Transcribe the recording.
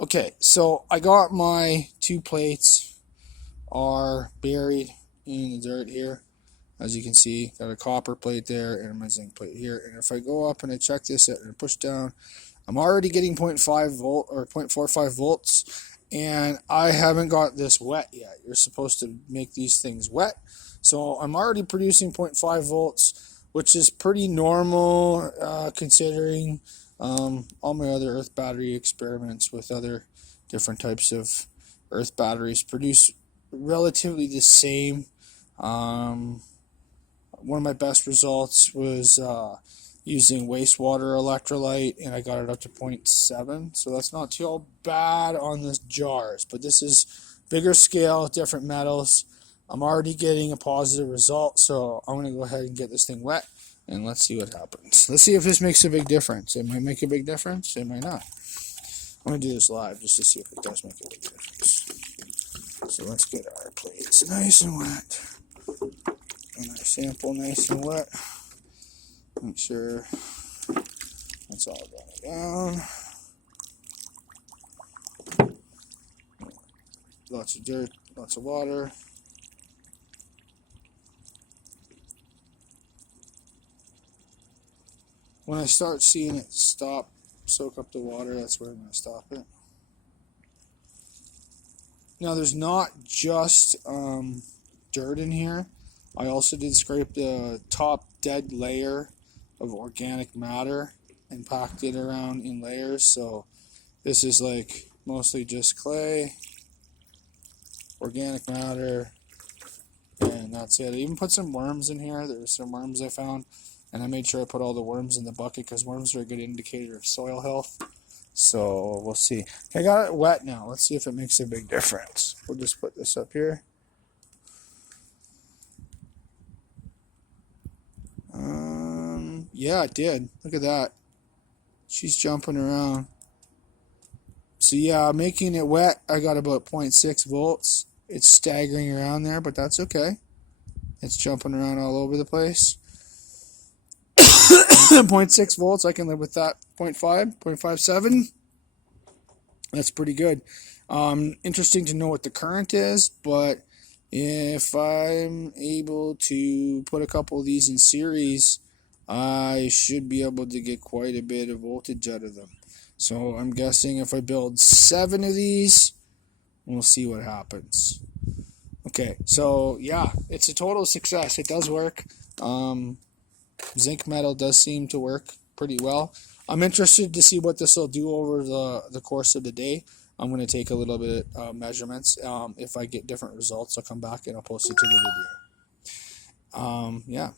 Okay, so I got my 2 plates are buried in the dirt here. As you can see, got a copper plate there and my zinc plate here. And if I go up and I check this out and push down, I'm already getting 0.5 volt or 0.45 volts, and I haven't got this wet yet. You're supposed to make these things wet. So I'm already producing 0.5 volts, which is pretty normal considering all my other earth battery experiments with other different types of earth batteries produce relatively the same. One of my best results was using wastewater electrolyte, and I got it up to 0.7, so that's not too bad on the jars, but this is bigger scale, different metals. I'm already getting a positive result, so I'm going to go ahead and get this thing wet, and let's see what happens. Let's see if this makes a big difference. It might make a big difference, it might not. I'm going to do this live just to see if it does make a big difference. So let's get our plates nice and wet, and our sample nice and wet. Make sure that's all going down. Lots of dirt, lots of water. When I start seeing it soak up the water, that's where I'm going to stop it. Now there's not just dirt in here. I also did scrape the top dead layer of organic matter and packed it around in layers. So this is like mostly just clay, organic matter, and that's it. I even put some worms in here. There's some worms I found, and I made sure I put all the worms in the bucket because worms are a good indicator of soil health. So we'll see. I got it wet now. Let's see if it makes a big difference. We'll just put this up here. Yeah, it did. Look at that. She's jumping around. So yeah, making it wet, I got about 0.6 volts. It's staggering around there, but that's okay. It's jumping around all over the place. 0.6 volts, I can live with that. 0.5, 0.57. That's pretty good. Interesting to know what the current is, but if I'm able to put a couple of these in series, I should be able to get quite a bit of voltage out of them. So I'm guessing if I build 7 of these, we'll see what happens. Okay, so yeah, it's a total success. It does work. Zinc metal does seem to work pretty well. I'm interested to see what this will do over the course of the day. I'm going to take a little bit of measurements. If I get different results, I'll come back and I'll post it to the video. Yeah.